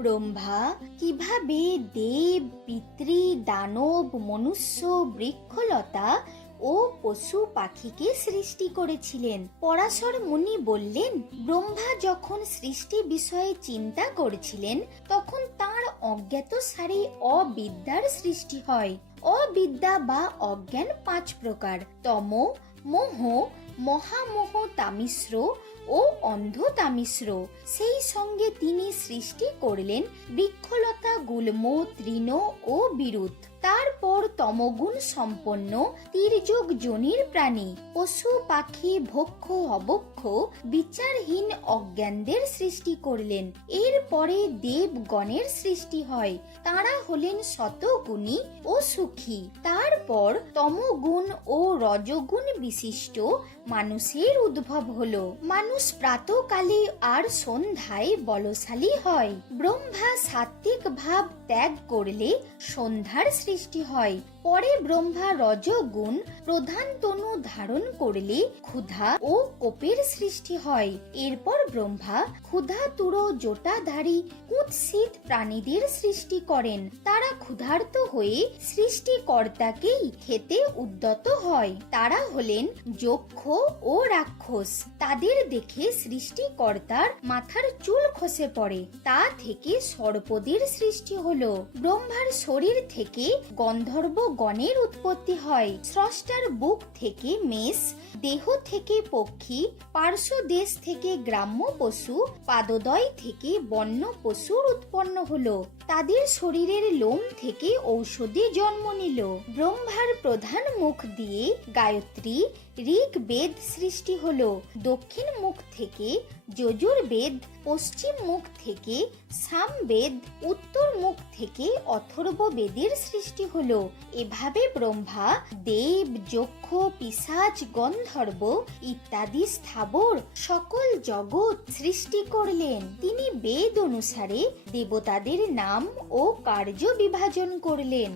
ব্রহ্মা কিভাবে দেব, পিতৃ, দানব, মনুষ্য, বৃক্ষলতা ও পশু পাখিকে সৃষ্টি করেছিলেন। পরাশর মুনি বললেন, ব্রহ্মা যখন সৃষ্টি বিষয়ে চিন্তা করছিলেন তখন তার অজ্ঞাতসারে অবিদ্যার সৃষ্টি হয়। অবিদ্যা বা অজ্ঞান 5 প্রকার: তম, মোহ, মহামোহ, তামিশ্র ও অন্ধ তামিশ্র। সেই সঙ্গে তিনি সৃষ্টি করলেন বৃক্ষলতা, গুল্ম, তৃণ ও বিরুৎ। তারপর তমগুণ সম্পন্ন তির্যক যোনির প্রাণী, পশু পাখি, ভক্ষ অবক্ষ বিচারহীন অজ্ঞানদের সৃষ্টি করলেন। এরপরে দেবগণের সৃষ্টি হয়, তারা হলেন শতগুণী ও সুখী। তারপর তমগুণ ও রজগুণ বিশিষ্ট মানুষের উদ্ভব হলো। মানুষ প্রাতকালে আর সন্ধ্যায় বলশালী হয়। ব্রহ্মা সাত্ত্বিক ভাব ত্যাগ করলে সন্ধ্যার সৃষ্টি হয়। পরে ব্রহ্মা রজগুণ প্রধান তনু ধারণ করলে ক্ষুধা ও কোপের সৃষ্টি হয়। এরপর ব্রহ্মা ক্ষুধাতুর জটাধারী কুৎসিত প্রাণীদের সৃষ্টি করেন। তারা ক্ষুধার্ত হয়ে সৃষ্টিকর্তাকেই খেতে উদ্যত হয়। তারা হলেন যক্ষ ও রাক্ষস। তাদের দেখে সৃষ্টিকর্তার মাথার চুল খসে পড়ে। তা থেকে সর্পদের সৃষ্টি হলো। ব্রহ্মার শরীর থেকে গন্ধর্ব গণের উৎপত্তি হয়। স্রষ্টার বুক থেকে মেষ, দেহ থেকে পক্ষী, পার্শ্ব দেশ থেকে গ্রাম্য পশু, পাদদয় থেকে বন্য পশুর উৎপন্ন হলো। তাদের শরীরের লোম থেকে ঔষধি জন্ম নিল। ব্রহ্মার প্রধান মুখ দিয়ে গায়ত্রী, ঋগ্বেদ সৃষ্টি হলো। দক্ষিণ মুখ থেকে যজুর্বেদ, পশ্চিম মুখ থেকে সামবেদ, উত্তর মুখ থেকে অথর্ববেদের সৃষ্টি হলো। এভাবে ব্রহ্মা দেব, যক্ষ, পিশাচ, গন্ধর্ব ইত্যাদি স্থাবর সকল জগৎ সৃষ্টি করলেন। তিনি বেদ অনুসারে দেবতাদের নাম ও কার্য বিভাজন করলেন।